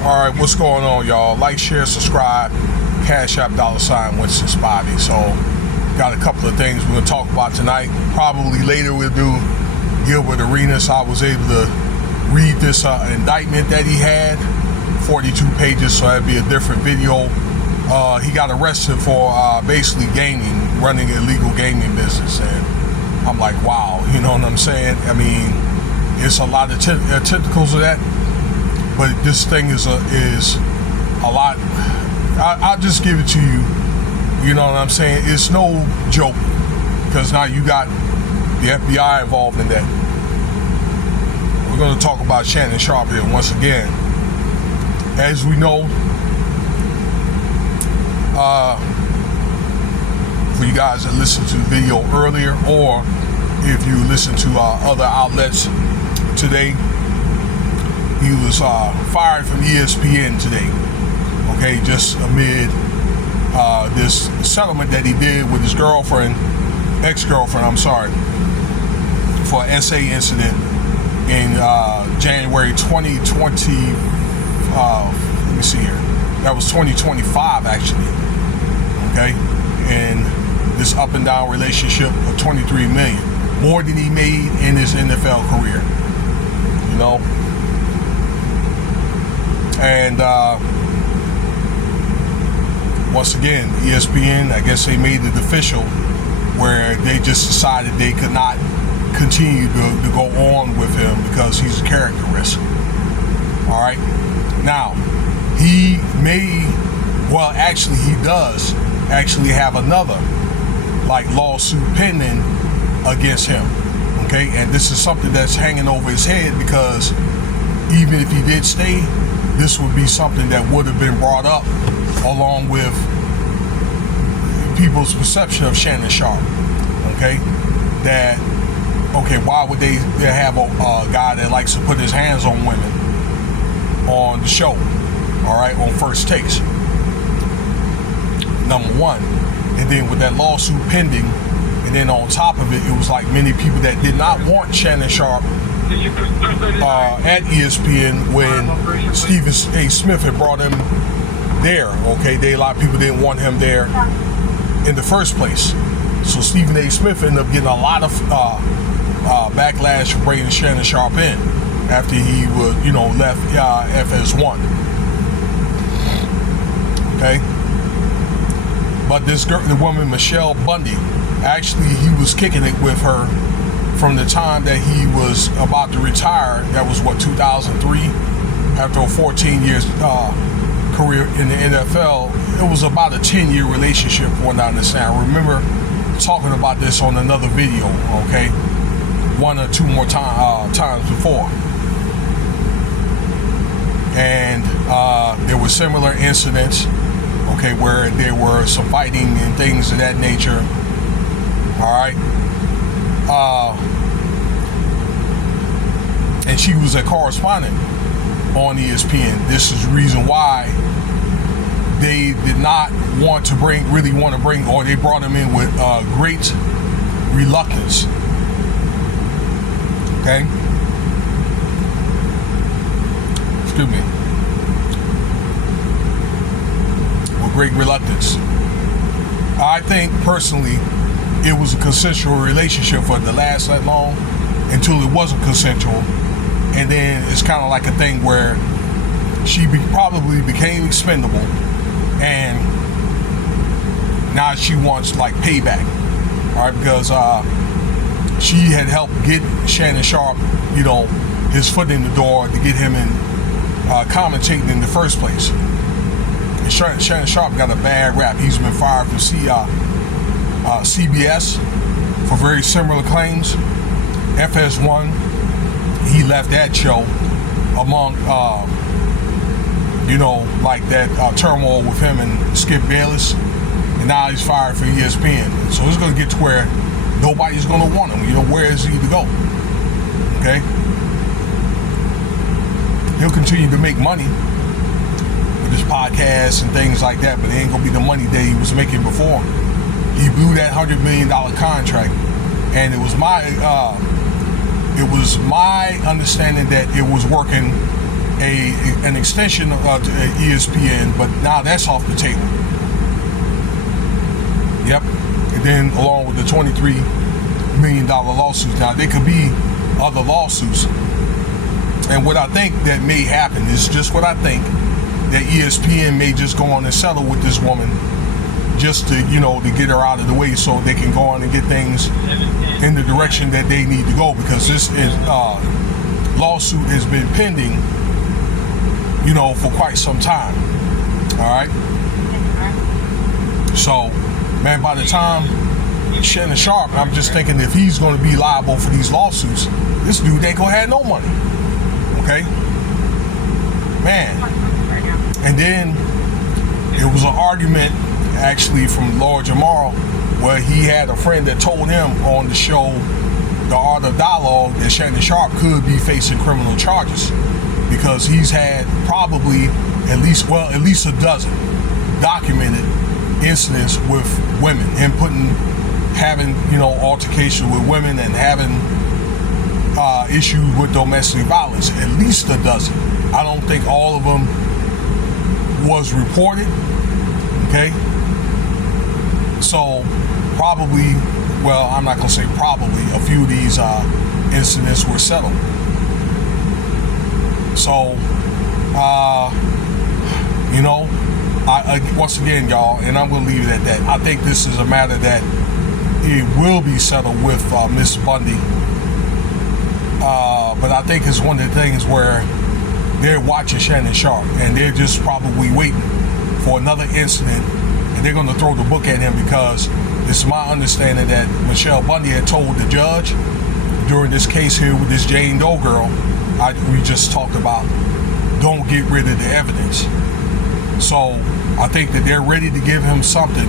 Alright, what's going on, y'all? Like, share, subscribe, Cash App, $ Winston Spivey. So, got a couple of things we're going to talk about tonight. Probably later we'll do Gilbert Arenas. I was able to read this indictment that he had, 42 pages, so that'd be a different video. He got arrested for basically gaming, running an illegal gaming business, and I'm like, wow, you know what I'm saying? I mean, it's a lot of tentacles of that. But this thing is a lot. I'll just give it to you. You know what I'm saying? It's no joke, because now you got the FBI involved in that. We're going to talk about Shannon Sharpe here once again. As we know, for you guys that listened to the video earlier, or if you listen to other outlets today, he was fired from ESPN today, okay, just amid this settlement that he did with his ex-girlfriend, I'm sorry, for an SA incident in January 2020, let me see here, that was 2025 actually, okay, and this up and down relationship of $23 million, more than he made in his NFL career, you know. And once again, ESPN, I guess they made it official, where they just decided they could not continue to go on with him because he's a character risk. All right. Now, he does actually have another lawsuit pending against him. Okay, and this is something that's hanging over his head, because even if he did stay, this would be something that would have been brought up along with people's perception of Shannon Sharpe. Okay, why would they have a guy that likes to put his hands on women on the show? All right, on First Takes, number one. And then with that lawsuit pending, and then on top of it, it was like many people that did not want Shannon Sharpe at ESPN when Stephen A. Smith had brought him there. Okay, a lot of people didn't want him there in the first place. So Stephen A. Smith ended up getting a lot of backlash for bringing Shannon Sharpe in after he was, left FS1. Okay, but the woman Michelle Bundy, actually, he was kicking it with her from the time that he was about to retire. That was 2003, after a 14 years career in the NFL. It was about a 10-year relationship, from what I understand. I remember talking about this on another video, okay, one or two more times before. And there were similar incidents, okay, where there were some fighting and things of that nature. All right. And she was a correspondent on ESPN. This is the reason why they did not really want to bring, or they brought him in with great reluctance. Okay? Excuse me. With great reluctance. I think personally, it was a consensual relationship for it to last that long until it wasn't consensual. And then it's kind of like a thing where she probably became expendable, and now she wants payback. All right, because she had helped get Shannon Sharpe, his foot in the door to get him in commentating in the first place. And Shannon Sharpe got a bad rap. He's been fired from CBS for very similar claims. FS1, he left that show among, that turmoil with him and Skip Bayless, and now he's fired for ESPN. So it's going to get to where nobody's going to want him. Where is he to go? Okay? He'll continue to make money with his podcasts and things like that, but it ain't going to be the money that he was making before. He blew that $100 million contract, and it was my understanding that it was working an extension of ESPN, but now that's off the table. Yep. And then along with the $23 million lawsuits. Now there could be other lawsuits. And what I think that may happen is just what I think, that ESPN may just go on and settle with this woman just to, to get her out of the way so they can go on and get things in the direction that they need to go, because this is lawsuit has been pending, for quite some time. All right. So, man, by the time Shannon Sharpe, I'm just thinking if he's going to be liable for these lawsuits, this dude ain't gonna have no money. Okay, man. And then it was an argument actually from Lord Jamar where he had a friend that told him on the show The Art of Dialogue that Shannon Sharpe could be facing criminal charges because he's had probably at least a dozen documented incidents with women, him having altercations with women and having issues with domestic violence, at least a dozen. I don't think all of them was reported. Okay, so probably, well, I'm not gonna say probably, a few of these incidents were settled. So I once again, y'all, and I'm gonna leave it at that, I think this is a matter that it will be settled with Miss Bundy, but I think it's one of the things where they're watching Shannon Sharpe and they're just probably waiting for another incident, and they're going to throw the book at him, because it's my understanding that Michelle Bundy had told the judge during this case here with this Jane Doe girl we just talked about, don't get rid of the evidence. So I think that they're ready to give him something.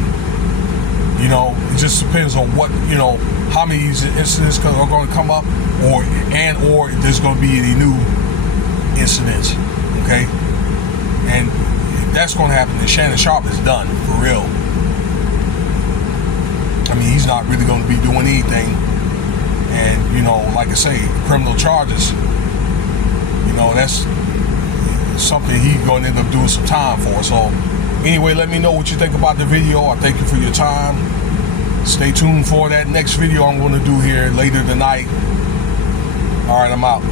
It just depends on what, how many incidents are going to come up, or there's going to be any new incidents. Okay, and if that's going to happen, then Shannon Sharpe is done for real. I mean, he's not really going to be doing anything, and like I say, criminal charges, that's something he's going to end up doing some time for. So anyway, let me know what you think about the video. I thank you for your time. Stay tuned for that next video I'm going to do here later tonight. All right, I'm out.